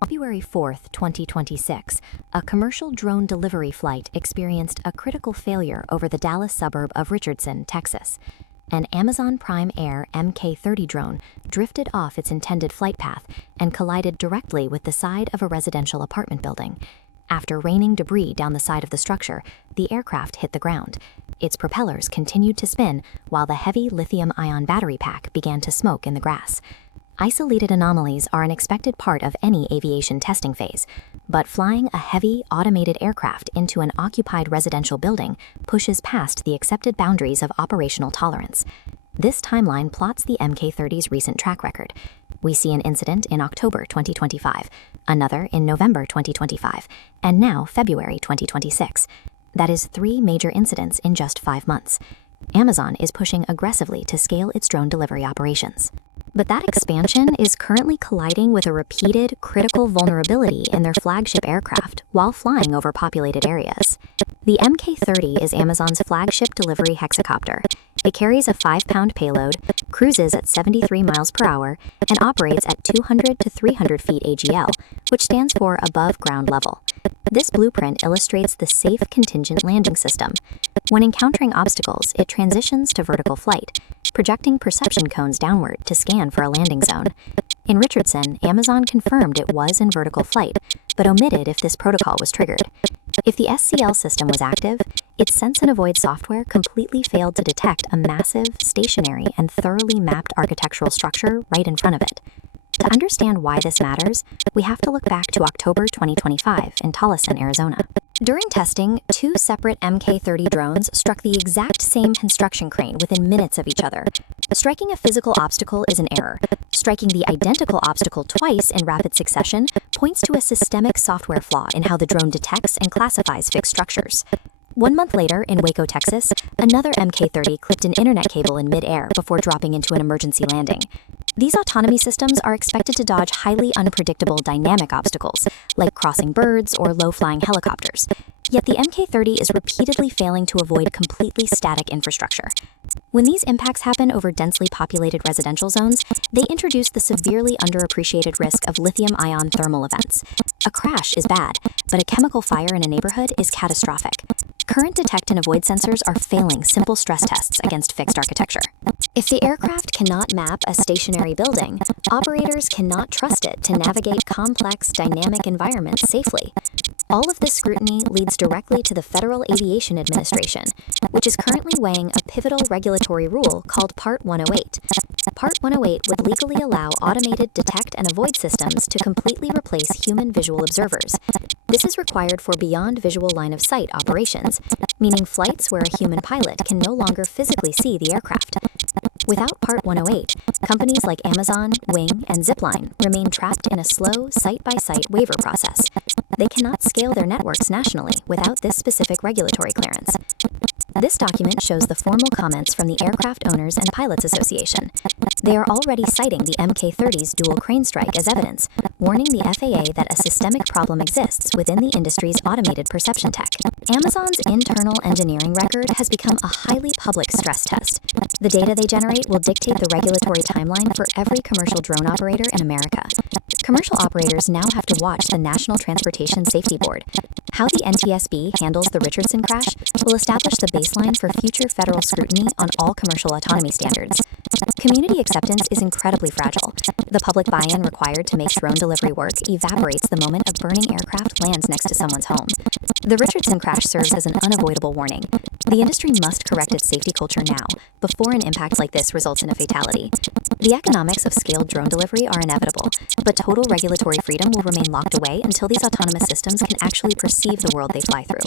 February 4th, 2026, a commercial drone delivery flight experienced a critical failure over the Dallas suburb of Richardson, Texas. An Amazon Prime Air Mk-30 drone drifted off its intended flight path and collided directly with the side of a residential apartment building. After raining debris down the side of the structure, the aircraft hit the ground. Its propellers continued to spin while the heavy lithium-ion battery pack began to smoke in the grass. Isolated anomalies are an expected part of any aviation testing phase, but flying a heavy, automated aircraft into an occupied residential building pushes past the accepted boundaries of operational tolerance. This timeline plots the Mk-30's recent track record. We see an incident in October 2025, another in November 2025, and now February 2026. That is 3 major incidents in just 5 months. Amazon is pushing aggressively to scale its drone delivery operations. But that expansion is currently colliding with a repeated, critical vulnerability in their flagship aircraft while flying over populated areas. The Mk-30 is Amazon's flagship delivery hexacopter. It carries a 5-pound payload, cruises at 73 miles per hour, and operates at 200 to 300 feet AGL, which stands for above ground level. This blueprint illustrates the safe contingent landing system. When encountering obstacles, it transitions to vertical flight, projecting perception cones downward to scan for a landing zone. In Richardson, Amazon confirmed it was in vertical flight, but omitted if this protocol was triggered. If the SCL system was active, its Sense and Avoid software completely failed to detect a massive, stationary, and thoroughly mapped architectural structure right in front of it. To understand why this matters, we have to look back to October 2025 in Tolleson, Arizona. During testing, 2 separate Mk-30 drones struck the exact same construction crane within minutes of each other. Striking a physical obstacle is an error. Striking the identical obstacle twice in rapid succession points to a systemic software flaw in how the drone detects and classifies fixed structures. 1 month later, in Waco, Texas, another Mk-30 clipped an internet cable in mid-air before dropping into an emergency landing. These autonomy systems are expected to dodge highly unpredictable dynamic obstacles, like crossing birds or low-flying helicopters. Yet the Mk-30 is repeatedly failing to avoid completely static infrastructure. When these impacts happen over densely populated residential zones, they introduce the severely underappreciated risk of lithium-ion thermal events. A crash is bad, but a chemical fire in a neighborhood is catastrophic. Current detect and avoid sensors are failing simple stress tests against fixed architecture. If the aircraft cannot map a stationary building, operators cannot trust it to navigate complex, dynamic environments safely. All of this scrutiny leads directly to the Federal Aviation Administration, which is currently weighing a pivotal regulatory rule called Part 108. Part 108 would legally allow automated detect and avoid systems to completely replace human visual observers. This is required for beyond visual line of sight operations, meaning flights where a human pilot can no longer physically see the aircraft. Without Part 108, companies like Amazon, Wing, and Zipline remain trapped in a slow, site-by-site waiver process. They cannot scale their networks nationally without this specific regulatory clearance. This document shows the formal comments from the Aircraft Owners and Pilots Association. They are already citing the Mk-30's dual crane strike as evidence, warning the FAA that a systemic problem exists within the industry's automated perception tech. Amazon's internal engineering record has become a highly public stress test. The data they generate will dictate the regulatory timeline for every commercial drone operator in America. Commercial operators now have to watch the National Transportation Safety Board. How the NTSB handles the Richardson crash will establish the baseline for future federal scrutiny on all commercial autonomy standards. Community acceptance is incredibly fragile. The public buy-in required to make drone delivery work evaporates the moment a burning aircraft lands next to someone's home. The Richardson crash serves as an unavoidable warning. The industry must correct its safety culture now, before an impact like this results in a fatality. The economics of scaled drone delivery are inevitable, but total regulatory freedom will remain locked away until these autonomous systems can actually perceive the world they fly through.